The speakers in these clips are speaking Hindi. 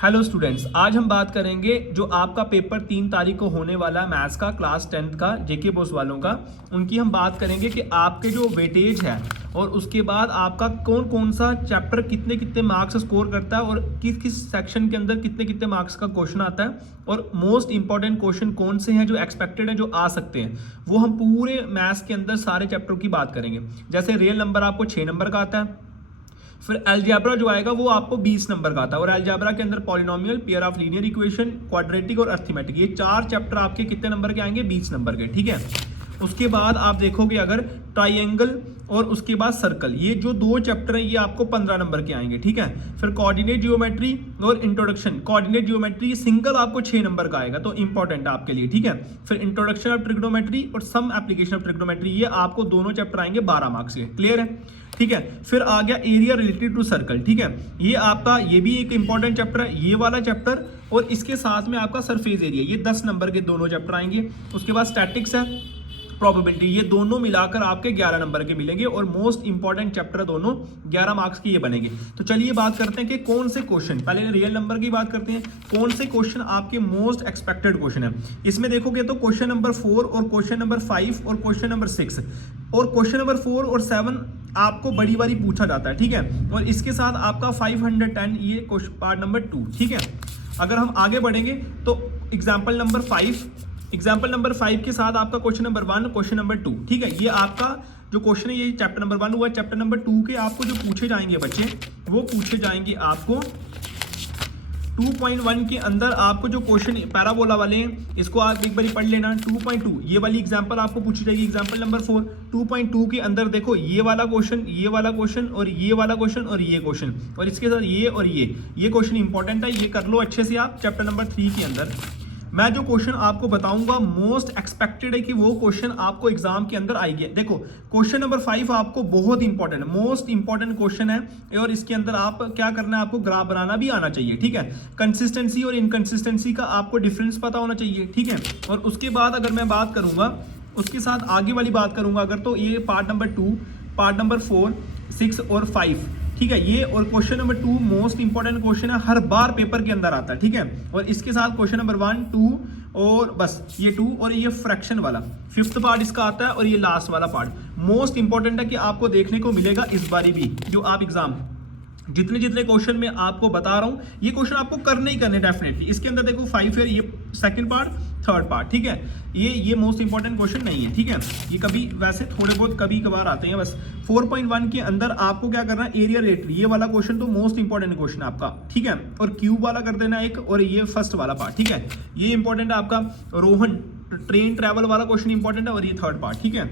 हेलो स्टूडेंट्स, आज हम बात करेंगे जो आपका पेपर 3 तारीख को होने वाला है मैथ्स का क्लास 10th का जेके बोस वालों का। उनकी हम बात करेंगे कि आपके जो वेटेज है और उसके बाद आपका कौन कौन सा चैप्टर कितने कितने मार्क्स स्कोर करता है और किस किस सेक्शन के अंदर कितने कितने मार्क्स का क्वेश्चन आता है और मोस्ट इंपॉर्टेंट क्वेश्चन कौन से हैं जो एक्सपेक्टेड है जो आ सकते हैं, वो हम पूरे मैथ्स के अंदर सारे चैप्टर की बात करेंगे। जैसे रियल नंबर आपको 6 नंबर का आता है, फिर अलजेब्रा जो आएगा वो आपको 20 नंबर का आता है और अलजेब्रा के अंदर polynomial, pair of linear equation, quadratic और अर्थमेटिक, ये 4 चैप्टर आपके कितने नंबर के आएंगे? 20 नंबर के। ठीक है, उसके बाद आप देखोगे अगर ट्राइंगल और उसके बाद सर्कल, ये जो 2 चैप्टर हैं ये आपको 15 नंबर के आएंगे। ठीक है, फिर कोऑर्डिनेट जियोमेट्री और इंट्रोडक्शन, कोऑर्डिनेट जियोमेट्री सिंगल आपको 6 नंबर का आएगा, तो इंपॉर्टेंट है आपके लिए। ठीक है, फिर इंट्रोडक्शन ऑफ ट्रिग्नोमेट्री और सम एप्लीकेशन ऑफ ट्रिग्नोमेट्री, ये आपको दोनों चैप्टर आएंगे 12 मार्क्स के। क्लियर है? ठीक है, फिर आ गया एरिया रिलेटेड टू सर्कल। ठीक है, ये आपका ये भी एक इंपॉर्टेंट चैप्टर है, ये वाला चैप्टर, और इसके साथ में आपका सरफेस एरिया, ये 10 नंबर के दोनों चैप्टर आएंगे। उसके बाद स्टैटिक्स है, प्रोबेबिलिटी, ये दोनों मिलाकर आपके 11 नंबर के मिलेंगे और मोस्ट इंपॉर्टेंट चैप्टर दोनों 11 मार्क्स के ये बनेंगे। तो चलिए बात करते हैं कि कौन से क्वेश्चन, पहले रियल नंबर की बात करते हैं, कौन से क्वेश्चन आपके मोस्ट एक्सपेक्टेड क्वेश्चन है। इसमें देखोगे तो क्वेश्चन नंबर 4 और क्वेश्चन नंबर 5 और क्वेश्चन नंबर 6 और क्वेश्चन नंबर 4 और 7 आपको बड़ी बारी पूछा जाता है। ठीक है, और इसके साथ आपका 510 ये क्वेश्चन पार्ट नंबर 2। ठीक है, अगर हम आगे बढ़ेंगे तो एग्जाम्पल नंबर 5 के साथ आपका क्वेश्चन नंबर 1, क्वेश्चन नंबर 2। ठीक है, ये आपका जो क्वेश्चन है ये चैप्टर नंबर 1 हुआ। चैप्टर नंबर 2 के आपको जो पूछे जाएंगे बच्चे, वो पूछे जाएंगे आपको 2.1 के अंदर। आपको जो क्वेश्चन पैराबोला वाले हैं इसको आप एक बार पढ़ लेना। 2.2 ये वाली एग्जांपल आपको पूछी जाएगी, एग्जांपल नंबर 4। 2.2 के अंदर देखो ये वाला क्वेश्चन, ये वाला क्वेश्चन और ये वाला क्वेश्चन और ये क्वेश्चन, और इसके साथ ये और ये क्वेश्चन इंपॉर्टेंट है, ये कर लो अच्छे से आप। चैप्टर नंबर 3 के अंदर मैं जो क्वेश्चन आपको बताऊंगा मोस्ट एक्सपेक्टेड है कि वो क्वेश्चन आपको एग्जाम के अंदर आएगी। देखो क्वेश्चन नंबर 5 आपको बहुत इंपॉर्टेंट है, मोस्ट इंपॉर्टेंट क्वेश्चन है, और इसके अंदर आप क्या करना है, आपको ग्राफ बनाना भी आना चाहिए। ठीक है, कंसिस्टेंसी और इनकंसिस्टेंसी का आपको डिफरेंस पता होना चाहिए। ठीक है, और उसके बाद अगर मैं बात करूंगा उसके साथ आगे वाली बात करूंगा अगर, तो ये पार्ट नंबर 2, पार्ट नंबर 4, 6 और 5। ठीक है, ये और question number 2 most important question है, हर बार पेपर के अंदर आता है। ठीक है, और इसके साथ क्वेश्चन नंबर 1, 2 और बस ये 2 और ये फ्रैक्शन वाला 5th पार्ट इसका आता है, और ये लास्ट वाला पार्ट मोस्ट इंपॉर्टेंट है कि आपको देखने को मिलेगा इस बारी भी। जो आप एग्जाम जितने जितने क्वेश्चन में आपको बता रहा हूं ये क्वेश्चन आपको करने ही करने डेफिनेटली। इसके अंदर देखो 5 है, ये 2nd पार्ट, 3rd पार्ट। ठीक है, ये मोस्ट इंपॉर्टेंट क्वेश्चन नहीं है। ठीक है, ये कभी वैसे थोड़े बहुत कभी कभार आते हैं बस। 4.1 के अंदर आपको क्या करना है, एरिया रिलेटेड, ये वाला क्वेश्चन तो मोस्ट इंपॉर्टेंट क्वेश्चन आपका। ठीक है, और क्यूब वाला कर देना एक, और ये फर्स्ट वाला पार्ट। ठीक है, ये इंपॉर्टेंट है आपका। रोहन ट्रेन ट्रैवल वाला क्वेश्चन इंपॉर्टेंट है, और ये 3rd पार्ट। ठीक है,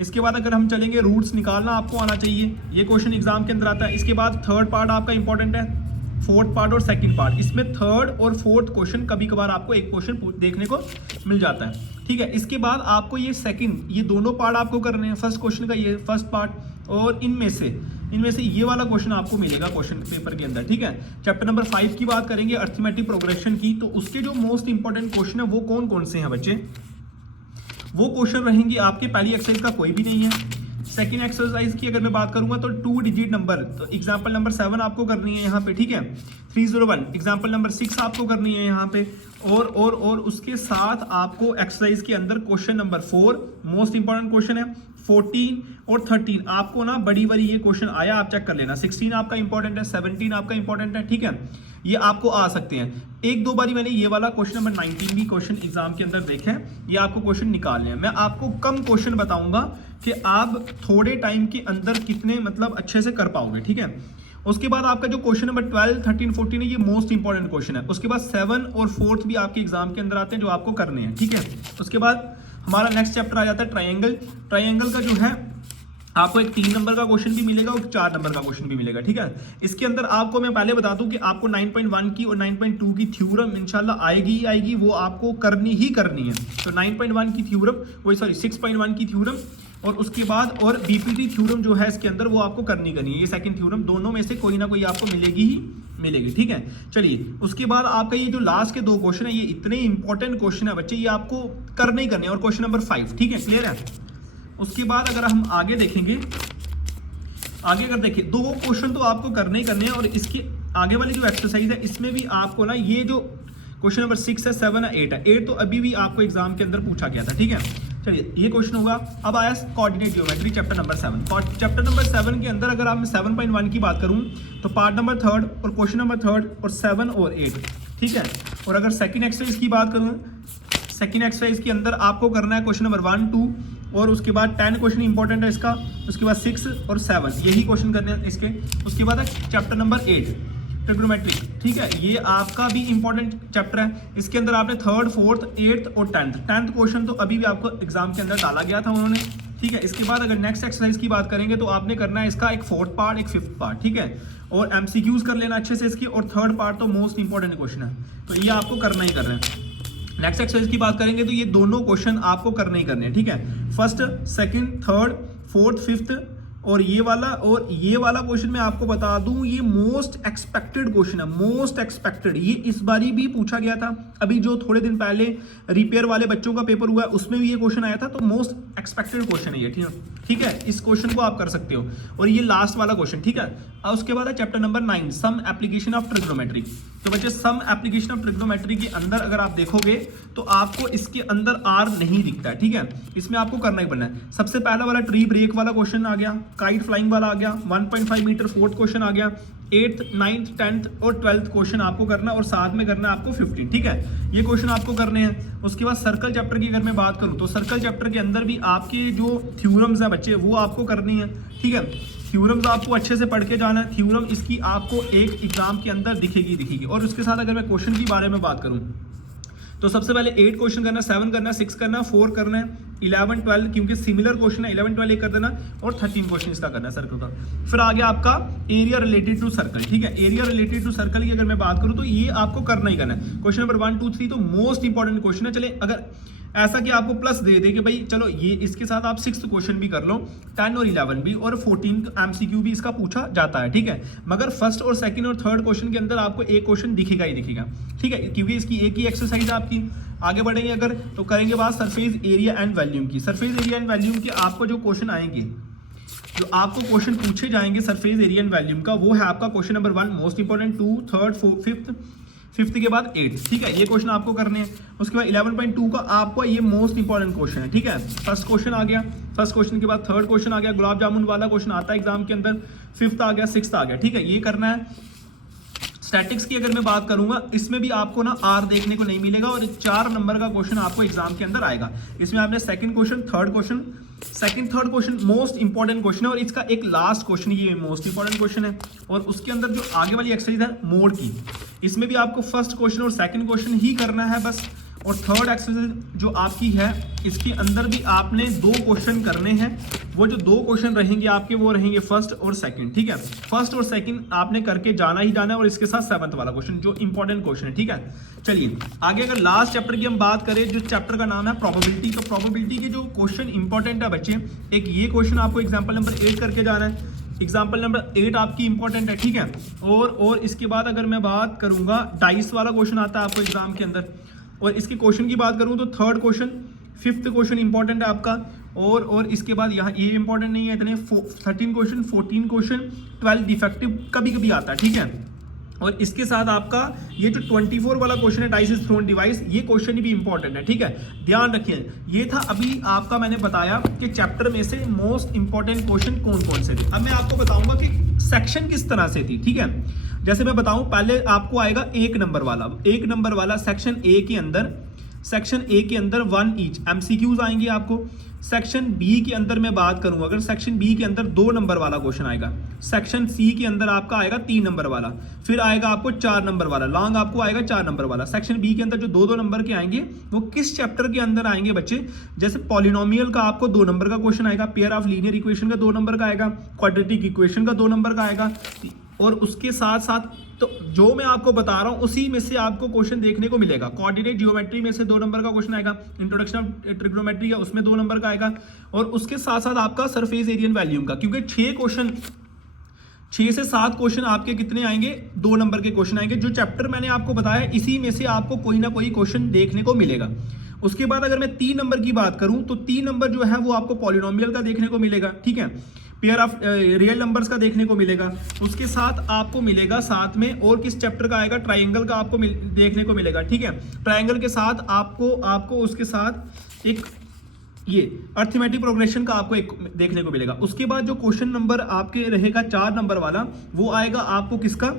इसके बाद अगर हम चलेंगे रूट्स निकालना आपको आना चाहिए, ये क्वेश्चन एग्जाम के अंदर आता है। इसके बाद 3rd पार्ट आपका इंपॉर्टेंट है, 4th पार्ट और 2nd पार्ट। इसमें 3rd और 4th क्वेश्चन कभी कभार आपको एक क्वेश्चन देखने को मिल जाता है। ठीक है, इसके बाद आपको ये सेकंड, ये दोनों पार्ट आपको करने हैं। फर्स्ट क्वेश्चन का ये फर्स्ट पार्ट, और इनमें से ये वाला क्वेश्चन आपको मिलेगा क्वेश्चन पेपर के अंदर। ठीक है, चैप्टर नंबर 5 की बात करेंगे अर्थमेटिक प्रोग्रेशन की, तो उसके जो मोस्ट इंपॉर्टेंट क्वेश्चन है वो कौन कौन से हैं बच्चे? वो क्वेश्चन रहेंगे आपके, पहली एक्सरसाइज का कोई भी नहीं है। सेकंड एक्सरसाइज की अगर मैं बात करूंगा तो 2 डिजिट नंबर, तो एग्जांपल नंबर 7 आपको करनी है यहाँ पे। ठीक है, 301 एग्जांपल नंबर 6 आपको करनी है यहाँ पे, और उसके साथ आपको एक्सरसाइज के अंदर question number 4 most important question है। 14 और 13 आपको ना बड़ी बड़ी ये क्वेश्चन आया, आप चेक कर लेना। 16 आपका इंपॉर्टेंट है, 17 आपका इंपॉर्टेंट है। ठीक है, ये आपको आ सकते हैं। एक दो बारी मैंने ये वाला क्वेश्चन नंबर 19 भी क्वेश्चन एग्जाम के अंदर देखे हैं, ये आपको क्वेश्चन निकालने हैं। मैं आपको कम क्वेश्चन बताऊंगा कि आप थोड़े टाइम के अंदर कितने मतलब अच्छे से कर पाओगे। ठीक है, उसके बाद आपका जो क्वेश्चन नंबर 12, 13, 14 है, ये मोस्ट इंपॉर्टेंट क्वेश्चन है। उसके बाद 7 और 4th भी आपके एग्जाम के अंदर आते हैं जो आपको करने हैं। ठीक है, उसके बाद हमारा नेक्स्ट चैप्टर आ जाता है ट्रायंगल। ट्रायंगल का जो है आपको एक 3 नंबर का क्वेश्चन भी मिलेगा और 4 नंबर का क्वेश्चन भी मिलेगा। ठीक है, इसके अंदर आपको मैं पहले बता दूं कि आपको 9.1 की और 9.2 की थ्योरम इंशाल्लाह आएगी ही आएगी, वो आपको करनी ही करनी है। तो 9.1 की थ्योरम, वही सॉरी 6.1 की थ्योरम, और उसके बाद और बीपीटी थ्योरम जो है इसके अंदर वो आपको करनी है। ये सेकंड थ्योरम, दोनों में से कोई ना कोई आपको मिलेगी ही मिलेगी। ठीक है, चलिए उसके बाद आपका ये जो लास्ट के 2 क्वेश्चन है, ये इतने इंपॉर्टेंट क्वेश्चन है बच्चे, ये आपको करने ही करने हैं। और क्वेश्चन नंबर 5, ठीक है, क्लियर है? उसके बाद अगर हम आगे देखेंगे, आगे अगर देखें 2 क्वेश्चन तो आपको करने ही करने हैं, और इसके आगे वाली जो एक्सरसाइज है इसमें भी आपको ना ये जो क्वेश्चन नंबर 6 है, 7 है, 8 है, 8 तो अभी भी आपको एग्जाम के अंदर पूछा गया था, ठीक है। चलिए ये क्वेश्चन होगा। अब आया coordinate geometry chapter number 7। Chapter number 7 के अंदर अगर आप 7.1 की बात करूं तो पार्ट नंबर 3 और क्वेश्चन नंबर 3 और 7 और 8, ठीक है। और अगर सेकंड एक्सरसाइज की बात करूं, सेकंड एक्सरसाइज के अंदर आपको करना है क्वेश्चन नंबर 1, 2 और उसके बाद 10 क्वेश्चन इंपॉर्टेंट है इसका, उसके बाद 6 और 7 यही क्वेश्चन करने हैं इसके। उसके बाद है चैप्टर नंबर 8 ट्रिग्नोमेट्री, ठीक है। ये आपका भी इंपॉर्टेंट चैप्टर है। इसके अंदर आपने 3rd, 4th, 8th और 10th क्वेश्चन तो अभी भी आपको एग्जाम के अंदर डाला गया था उन्होंने, ठीक है। इसके बाद अगर नेक्स्ट एक्सरसाइज की बात करेंगे तो आपने करना है इसका एक 4th पार्ट, एक 5th पार्ट, ठीक है। और MCQs कर लेना अच्छे से इसकी, और 3rd पार्ट तो मोस्ट इंपॉर्टेंट क्वेश्चन है, तो ये आपको करना ही करना है। नेक्स्ट एक्सरसाइज की बात करेंगे तो ये दोनों क्वेश्चन आपको करने ही करने हैं, ठीक है। First, second, 3rd, 4th, 5th और ये वाला क्वेश्चन मैं आपको बता दूं, ये मोस्ट एक्सपेक्टेड क्वेश्चन है, मोस्ट एक्सपेक्टेड। ये इस बारी भी पूछा गया था, अभी जो थोड़े दिन पहले रिपेयर वाले बच्चों का पेपर हुआ है उसमें भी ये क्वेश्चन आया था, तो मोस्ट एक्सपेक्टेड क्वेश्चन है ये, ठीक है। इस क्वेश्चन को आप कर सकते हो, और ये लास्ट वाला क्वेश्चन, ठीक है। और उसके बाद है chapter number 9 some application of trigonometry. तो बच्चे सम एप्लीकेशन ऑफ ट्रिग्नोमेट्री के अंदर अगर आप देखोगे तो आपको इसके अंदर आर नहीं दिखता है, ठीक है। इसमें आपको करना ही पड़ना है। सबसे पहला वाला ट्री ब्रेक वाला क्वेश्चन आ गया, काइट फ्लाइंग वाला आ गया, 1.5 मीटर 4th क्वेश्चन आ गया, 8th, 9th, 10th और 12th क्वेश्चन आपको करना, और साथ में करना आपको 15, ठीक है। ये क्वेश्चन आपको करने हैं। उसके बाद सर्कल चैप्टर की अगर मैं बात करूं तो सर्कल चैप्टर के अंदर भी आपके जो थ्योरम्स है बच्चे वो आपको करनी है, ठीक है। थ्योरम्स आपको अच्छे से पढ़ के जाना है। थ्योरम इसकी आपको एक एग्जाम के अंदर दिखेगी। और उसके साथ अगर मैं क्वेश्चन के बारे में बात करूं तो सबसे पहले 8 क्वेश्चन करना, 7 करना, 6 करना, 4 करना है, 11, 12 क्योंकि सिमिलर क्वेश्चन है, 11, 12 एक कर देना, और 13 क्वेश्चन इसका करना है सर्कल का। फिर आ गया आपका एरिया रिलेटेड टू सर्कल, ठीक है। एरिया रिलेटेड टू सर्कल की अगर मैं बात करूं तो ये आपको करना ही करना है। क्वेश्चन नंबर 1, 2, 3 तो मोस्ट इंपॉर्टेंट क्वेश्चन है। चले अगर ऐसा कि आपको प्लस दे दे कि भाई चलो ये इसके साथ आप 6th क्वेश्चन भी कर लो, 10 और 11 भी, और 14 MCQ भी इसका पूछा जाता है, ठीक है। मगर फर्स्ट और सेकंड और थर्ड क्वेश्चन के अंदर आपको एक क्वेश्चन दिखेगा ही दिखेगा, ठीक है, क्योंकि इसकी एक ही एक्सरसाइज आपकी। आगे बढ़ेंगे अगर तो करेंगे बात सरफेस एरिया एंड वॉल्यूम की। सरफेस एरिया एंड वॉल्यूम के आपको जो क्वेश्चन आएंगे, जो आपको क्वेश्चन पूछे जाएंगे सरफेस एरिया एंड वॉल्यूम का, वो है आपका question number 1 most important, 2, 3rd, 4th, 5th के बाद 8, ठीक है। ये क्वेश्चन आपको करने हैं। उसके बाद 11.2 का आपको ये मोस्ट इंपॉर्टेंट क्वेश्चन है, ठीक है। फर्स्ट क्वेश्चन आ गया, फर्स्ट क्वेश्चन के बाद 3rd क्वेश्चन आ गया, गुलाब जामुन वाला क्वेश्चन आता है एग्जाम के अंदर, 5th आ गया, 6th आ गया, ठीक है। ये करना है। स्टैटिक्स की अगर मैं बात करूंगा इसमें भी आपको ना आर देखने को नहीं मिलेगा, और 4 नंबर का क्वेश्चन आपको एग्जाम के अंदर आएगा। इसमें आपने second question, third question, second third question most important question है, और इसका एक लास्ट क्वेश्चन ये मोस्ट इंपॉर्टेंट क्वेश्चन है। और उसके अंदर जो आगे वाली एक्सरसाइज है मोड की, इसमें भी आपको फर्स्ट क्वेश्चन और सेकंड क्वेश्चन ही करना है बस। और थर्ड एक्सरसाइज जो आपकी है इसके अंदर भी आपने 2 क्वेश्चन करने हैं। वो जो 2 क्वेश्चन रहेंगे आपके वो रहेंगे फर्स्ट और सेकंड, ठीक है। फर्स्ट और सेकंड आपने करके जाना ही जाना है, और इसके साथ 7th वाला क्वेश्चन जो इंपॉर्टेंट क्वेश्चन है, ठीक है। चलिए आगे अगर लास्ट चैप्टर की हम बात करें, जो चैप्टर का नाम है प्रोबेबिलिटी, तो प्रोबेबिलिटी के जो क्वेश्चन इंपॉर्टेंट है बच्चे, एक ये क्वेश्चन आपको एग्जाम्पल नंबर 8 करके जाना है। एग्जाम्पल नंबर 8 आपकी इंपॉर्टेंट है, ठीक है। और इसके बाद अगर मैं बात करूंगा डाइस वाला क्वेश्चन आता है आपको एग्जाम के अंदर, और इसके क्वेश्चन की बात करूं तो 3rd question, 5th question important है आपका। और इसके बाद यहाँ ये इंपॉर्टेंट नहीं है इतने, 13 क्वेश्चन, 14 क्वेश्चन, 12 डिफेक्टिव कभी कभी आता है, ठीक है। और इसके साथ आपका ये जो 24 वाला क्वेश्चन है, डाइस इज थ्रोन डिवाइस, ये क्वेश्चन भी इंपॉर्टेंट है, ठीक है। ध्यान रखिए, ये था अभी आपका मैंने बताया कि चैप्टर में से मोस्ट इंपॉर्टेंट क्वेश्चन कौन कौन से थे। अब मैं आपको बताऊंगा कि सेक्शन किस तरह से थी, ठीक है। जैसे मैं बताऊं, पहले आपको आएगा 1 नंबर वाला सेक्शन ए के अंदर 1 ईच MCQs आएंगे आपको। सेक्शन बी के अंदर मैं बात करूं, अगर सेक्शन बी के अंदर 2 नंबर वाला क्वेश्चन आएगा। सेक्शन सी के अंदर आपका आएगा 3 नंबर वाला, फिर आएगा आपको 4 नंबर वाला, लॉन्ग आपको आएगा 4 नंबर वाला। सेक्शन बी के अंदर जो 2-2 नंबर के आएंगे वो किस चैप्टर के अंदर आएंगे बच्चे, जैसे पॉलिनोमियल का आपको 2 नंबर का क्वेश्चन आएगा, पेयर ऑफ लीनियर इक्वेशन का 2 नंबर का आएगा, क्वाड्रेटिक इक्वेशन का 2 नंबर का आएगा। और उसके साथ साथ तो जो मैं आपको बता रहा हूं उसी में से आपको क्वेश्चन देखने को मिलेगा। कोऑर्डिनेट जियोमेट्री में से 2 नंबर का क्वेश्चन आएगा, इंट्रोडक्शन ऑफ ट्रिग्नोमेट्री है उसमें 2 नंबर का आएगा, और उसके साथ साथ आपका सरफेस एरिया वॉल्यूम का, क्योंकि 6 से 7 क्वेश्चन आपके कितने आएंगे, 2 नंबर के क्वेश्चन आएंगे। जो चैप्टर मैंने आपको बताया इसी में से आपको कोई ना कोई क्वेश्चन देखने को मिलेगा। उसके बाद अगर मैं 3 नंबर की बात करूं तो 3 नंबर जो है वो आपको पॉलिनोमियल का देखने को मिलेगा, ठीक है। पेयर ऑफ रियल नंबर्स का देखने को मिलेगा। उसके साथ आपको मिलेगा साथ में और किस चैप्टर का आएगा, ट्राइंगल का आपको देखने को मिलेगा, ठीक है। ट्राइंगल के साथ आपको उसके साथ एक ये अर्थमेटिक प्रोग्रेशन का आपको एक देखने को मिलेगा। उसके बाद जो क्वेश्चन नंबर आपके रहेगा 4 नंबर वाला, वो आएगा आपको किसका,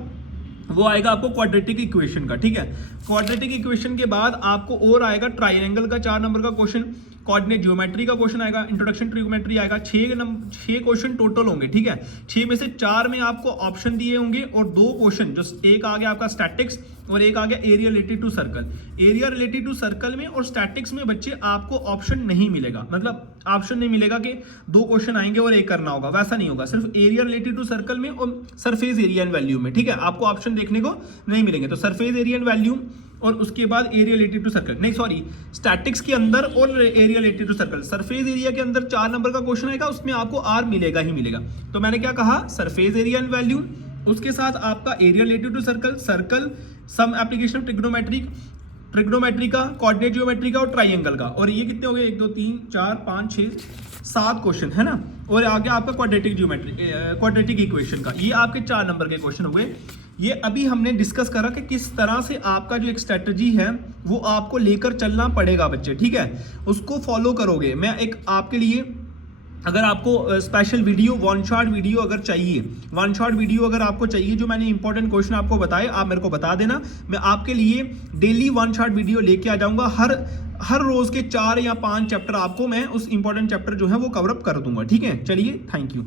वो आएगा आपको क्वाड्रेटिक इक्वेशन का, ठीक है। क्वाड्रेटिक इक्वेशन के बाद आपको और आएगा ट्राइंगल का 4 नंबर का क्वेश्चन, कोऑर्डिनेट ज्योमेट्री का क्वेश्चन आएगा, इंट्रोडक्शन ट्रिग्नोमेट्री आएगा। 6 क्वेश्चन टोटल होंगे, ठीक है। 6 में से 4 में आपको ऑप्शन दिए होंगे और 2 क्वेश्चन, जो एक आ गया आपका स्टैटिक्स और एक आ गया area related to circle. Area related to circle में और स्टैटिक्स में बच्चे आपको ऑप्शन नहीं मिलेगा, मतलब ऑप्शन नहीं मिलेगा कि 2 क्वेश्चन आएंगे और एक करना होगा, वैसा नहीं होगा। सिर्फ एरिया रिलेटेड टू सर्कल में और सरफेस एरिया एंड वैल्यूम में, ठीक है, आपको ऑप्शन देखने को नहीं मिलेंगे। तो सरफेस एरिया एंड वैल्यूम और उसके बाद एरिया रिलेटेड टू सर्कल, नहीं सॉरी, स्टैटिक्स के अंदर और area related to circle. Surface area के अंदर 4 नंबर का क्वेश्चन आएगा, उसमें आपको आर मिलेगा ही मिलेगा। तो मैंने क्या कहा, सरफेस एरिया एंड वैल्यूम, उसके साथ आपका area related to circle, circle, some application of trigonometry का, कोऑर्डिनेट ज्योमेट्री का और ट्राइंगल का। और ये कितने हो गए, 1 2 3 4 5 6 7 क्वेश्चन है ना। और आगे आपका क्वाड्रेटिक इक्वेशन का, ये आपके 4 नंबर के क्वेश्चन हो गए। ये अभी हमने डिस्कस करा कि किस तरह से आपका जो एक स्ट्रेटजी है वो आपको लेकर चलना पड़ेगा बच्चे, ठीक है, उसको फॉलो करोगे। मैं एक आपके लिए, अगर आपको special video, one shot video अगर चाहिए, वन शॉट वीडियो अगर आपको चाहिए, जो मैंने इंपॉर्टेंट क्वेश्चन आपको बताए, आप मेरे को बता देना, मैं आपके लिए डेली वन शॉट वीडियो लेके आ जाऊंगा। हर रोज के 4 या 5 चैप्टर आपको मैं उस इंपॉर्टेंट चैप्टर जो है वो कवर अप कर दूंगा, ठीक है। चलिए, थैंक यू।